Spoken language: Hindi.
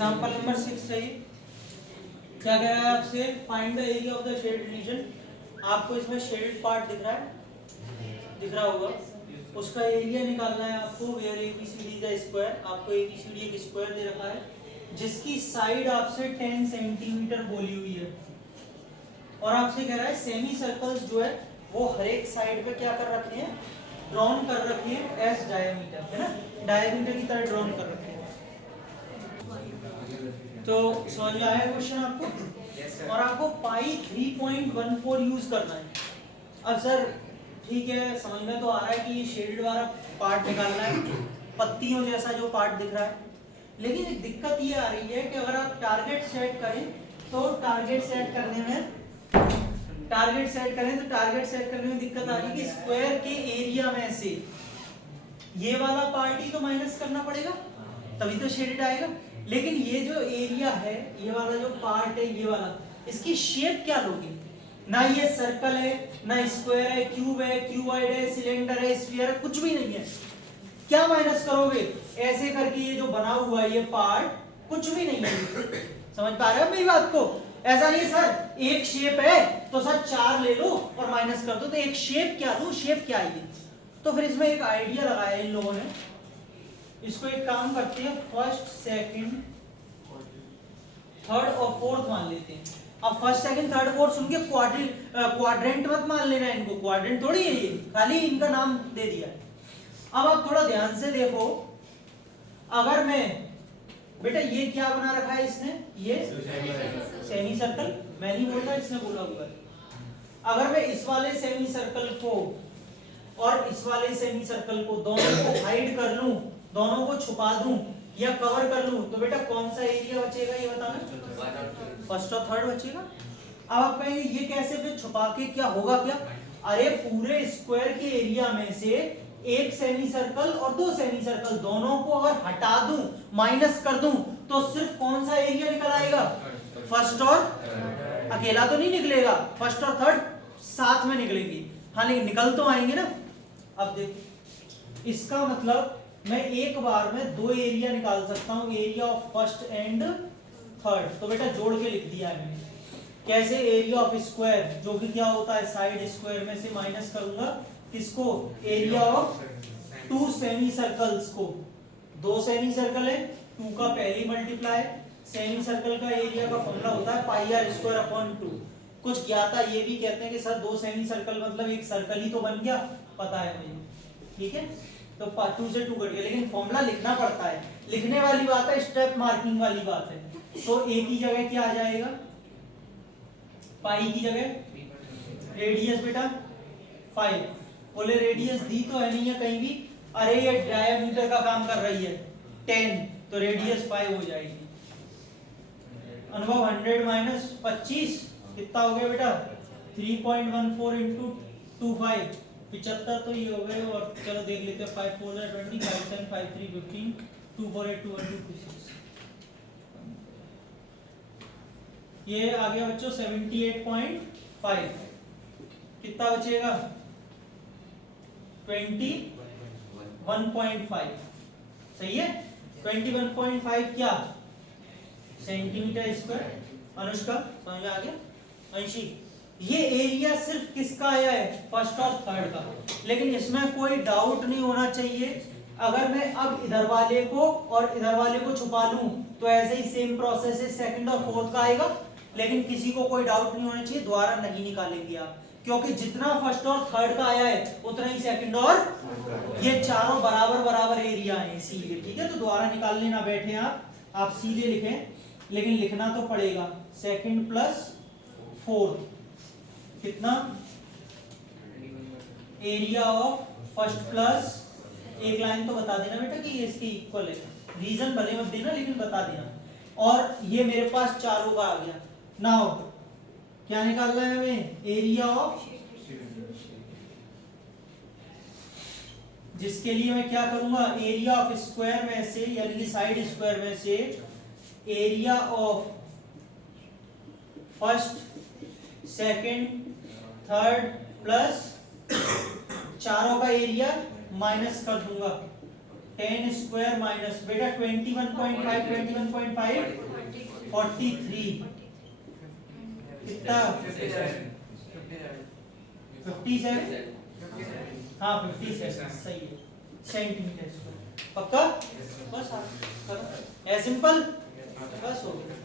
एग्जांपल नंबर 6 है। क्या कह रहा है आपसे, find the area of the shaded region. आपको इसमें शेडेड पार्ट दिख रहा है, दिख रहा होगा, उसका एरिया निकालना है आपको। Where ABCD is a square, आपको एबीसीडी एक स्क्वायर दे रखा है जिसकी साइड आपसे 10 सेंटीमीटर बोली हुई है, और आपसे कह रहा है सेमी सर्कल्स जो है वो हर एक साइड पे क्या कर रखे हैं, ड्रॉन कर रखे हैं एस डायमीटर, है ना, डायमीटर की तरह ड्रॉन कर रखे हैं। तो समझ में आया क्वेश्चन आपको, और आपको पाई 3.14 यूज करना है। अब सर ठीक है, समझ में तो आ रहा है कि ये शेडेड वाला पार्ट निकालना है, पत्तियों जैसा जो पार्ट दिख रहा है, लेकिन एक दिक्कत ये आ रही है कि अगर आप टारगेट सेट करें तो टारगेट सेट करने में दिक्कत आ रही है कि स्क्वायर के एरिया में से ये वाला पार्ट ही तो माइनस करना पड़ेगा, तभी तो शेडेड आएगा। लेकिन ये जो एरिया है, ये वाला जो पार्ट है, ये वाला, इसकी शेप क्या लोगे? ना ये सर्कल है, ना स्क्वायर है, क्यूब है, क्यूबॉइड है, सिलेंडर है, स्फीयर है, कुछ भी नहीं है। क्या माइनस करोगे? ऐसे करके ये जो बना हुआ है ये पार्ट कुछ भी नहीं है। समझ पा रहे हो मेरी बात को? ऐसा नहीं सर एक शेप है तो सर 4 ले लो और माइनस कर दो, तो एक शेप क्या लूं, शेप क्या है? तो फिर इसमें एक आइडिया लगाया इन लोगों ने। इसको एक काम करते हैं, फर्स्ट सेकंड थर्ड और फोर्थ मान लेते हैं। अब फर्स्ट सेकंड थर्ड फोर्थ सुन के क्वाड्रेंट मत मान लेना, इनको क्वाड्रेंट थोड़ी है ये, खाली इनका नाम दे दिया है। अब आप थोड़ा ध्यान से देखो, अगर मैं बेटा ये क्या बना रखा है इसने, ये सेमी सर्कल, मैं नहीं बोलता, इसने बोला हुआ है। अगर मैं इस वाले सेमी सर्कल को और इस वाले सेमी सर्कल को दोनों को हाइड कर लूं, दोनों को छुपा दूं या कवर कर लूं, तो बेटा कौन सा एरिया बचेगा ये बताना? फर्स्ट और थर्ड बचेगा। अब आप कहेंगे ये कैसे, फिर छुपा के क्या होगा क्या? अरे पूरे स्क्वायर के एरिया में से एक सेमी सर्कल और 2 सेमी सर्कल दोनों को अगर हटा दूं, माइनस कर दूं, तो सिर्फ कौन सा एरिया निकल आएगा? फर्स्ट और, अकेला तो नहीं निकलेगा, फर्स्ट और थर्ड साथ में निकलेंगे। हाँ लेकिन निकल तो आएंगे ना। अब देखो, इसका मतलब मैं एक बार में 2 एरिया निकाल सकता हूं, area of first and third. तो बेटा जोड़ के लिख दिया है मैंने। कैसे? एरिया ऑफ स्क्वायर, जो कि क्या होता है, साइड स्क्वायर में से माइनस करूंगा किसको? एरिया ऑफ 2 सेमी सर्कल्स को। 2 सेमी सर्कल है, 2 का पहली मल्टीप्लाई, सेमी सर्कल का एरिया का फॉर्मूला होता है पाई आर स्क्वायर अपॉन 2। कुछ ज्ञाता ये भी कहते हैं कि सर 2 सेमी सर्कल मतलब एक सर्कल ही तो बन गया, पता है मुझे, ठीक है, तो 2 से 2 कट गया, लेकिन फॉर्मूला लिखना पड़ता है, लिखने वाली बात है, स्टेप मार्किंग वाली बात है। तो ए की जगह क्या आ जाएगा? पाई की जगह रेडियस बेटा 5। बोले रेडियस दी तो है नहीं है कहीं भी, अरे ये डायमीटर का काम कर रही है 10, तो रेडियस 5 हो जाएगी। अनुभव 100 माइनस 25 कितना हो गया बेटा? 3.14 इंटू 25, 75 तो ये हो गए। और चलो देख लेते हैं, 5 4 20, 5 7 5 3 15, 2 4 8 2 1 2 6। ये आ गया बच्चों 78.5। कितना बचेगा? 21.5। सही है, 21.5 क्या? Centimetre square. अनुष्का समझ में आ गया? अंशी, ये एरिया सिर्फ किसका आया है? फर्स्ट और थर्ड का। लेकिन इसमें कोई डाउट नहीं होना चाहिए, अगर मैं अब इधर वाले को और इधर वाले को छुपा लूं तो ऐसे ही सेम प्रोसेस है, सेकंड और फोर्थ का आएगा। लेकिन किसी को कोई डाउट नहीं होना चाहिए, दोबारा नहीं निकालेंगे आप, क्योंकि जितना फर्स्ट और थर्ड का आया है उतना ही सेकंड और, ये चारों बराबर बराबर एरिया है इसीलिए, ठीक है। तो दोबारा निकालने ना बैठे आप सीधे लिखें, लेकिन लिखना तो पड़ेगा। सेकंड प्लस फोर्थ कितना? एरिया ऑफ फर्स्ट प्लस, एक लाइन तो बता देना बेटा कि ये इसके इक्वल है, रीजन भले मत देना लेकिन बता देना। और ये मेरे पास चारों का आ गया। नाउ क्या निकालना है हमें? एरिया ऑफ, जिसके लिए मैं क्या करूंगा? एरिया ऑफ स्क्वायर में से, यानी कि साइड स्क्वायर में से area of first second third plus चारों का एरिया माइनस कर दूंगा, 10 स्क्वायर माइनस बेटा 21.5 43 कितना 57 हाँ 57 सही है सेंटीमीटर स्क्वायर पक्का बस आप करो ए सिंपल बस हो गया।